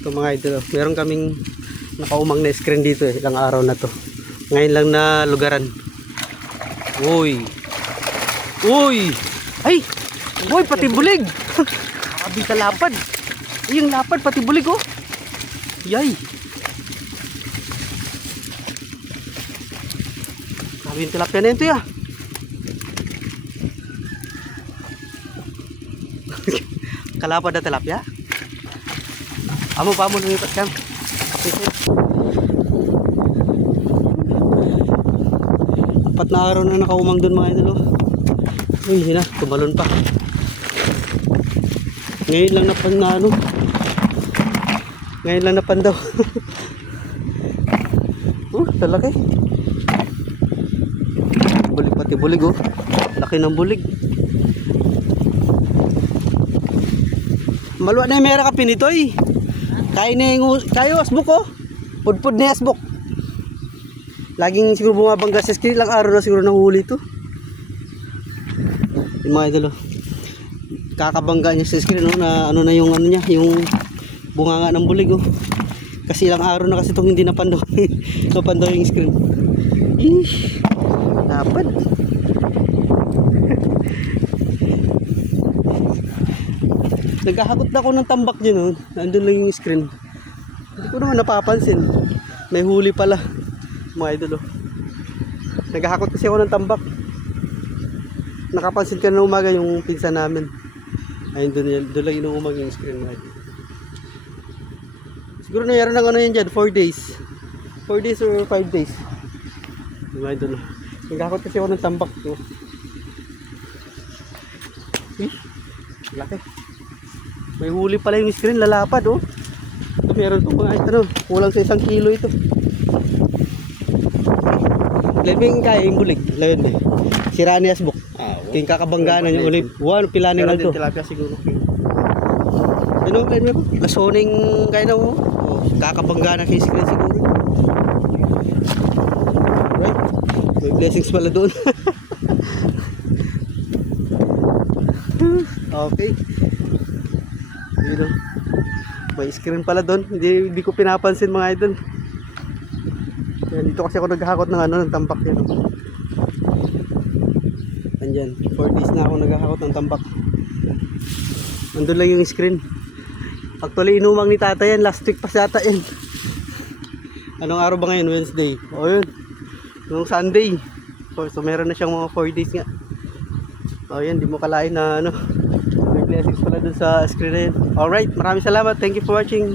Ito mga idol, meron kaming nakaumang na screen dito ilang araw na to. Ngayon lang na lugaran. Uy. Uy. Ay. Uy, pati bulig. Grabe ka lapad. Ay, yung lapad pati bulig oh. Yay. Grabe yung tilapia na ito ya. Kalapad na tilapia. Amo pa mo lumipat kam. Apat na araw na nakaumang doon mga idol. Uy, yun na, tumalon pa. Ngayon lang napan na ano. Ngayon lang napan daw. Talaki. Bulig pati bulig oh. Laki ng bulig. Maluwa na yung mera ka pinitoy. Kain na yung kayo asbuk oh. Pudpud na asbuk. Laging siguro bumabangga sa screen. Ilang araw na siguro nahuli ito. Yung mga idol oh. Kakabangga niya sa screen oh, na ano na yung ano niya, yung bunganga ng bulig oh. Kasi ilang araw na kasi itong hindi napandaw. Napandaw yung screen. Eesh. Dapat. Naghahakot na ako ng tambak dyan oh. Nandun lang yung screen. Hindi ko naman napapansin. May huli pala. Mga idol oh. Naghahakot kasi ako ng tambak. Nakapansin ka na umaga yung pinsan namin. Ayun doon lang inuumag yung screen mga idol. Siguro nayaran ng ano yan dyan, 4 days. 4 days or 5 days. Mga idol oh. Naghahakot kasi ako ng tambak oh. Laki. May huli pala yung screen, lalapad oh. Ito meron itong mga ano, kulang sa 1 kilo ito. Labing kaya yung bulig, layon eh. Sira ni asbuk. King kakabanggaan na yung ulit. One pilaning lang to. Tilapia siguro. Ano ba mo? Lasoning kaya na mo. Oh, kakabanggaan na kay screen siguro. Right? May blessings pala doon. Okay. Dito. May screen pala doon. Hindi ko pinapansin mga idol. Yan, dito kasi ako naghahakot ng ano, ng tambak yan. Andyan, 4 days na ako naghahakot ng tambak. Nandun lang yung screen. Actually, inumang ni tata yan. Last week pa siya ata yan. Anong araw ba ngayon? Wednesday. O yun. Nung Sunday. So meron na siyang mga 4 days nga. O yan, di mo kalain na ano. May blessings pala dun sa screen na yun. Alright, maraming salamat. Thank you for watching.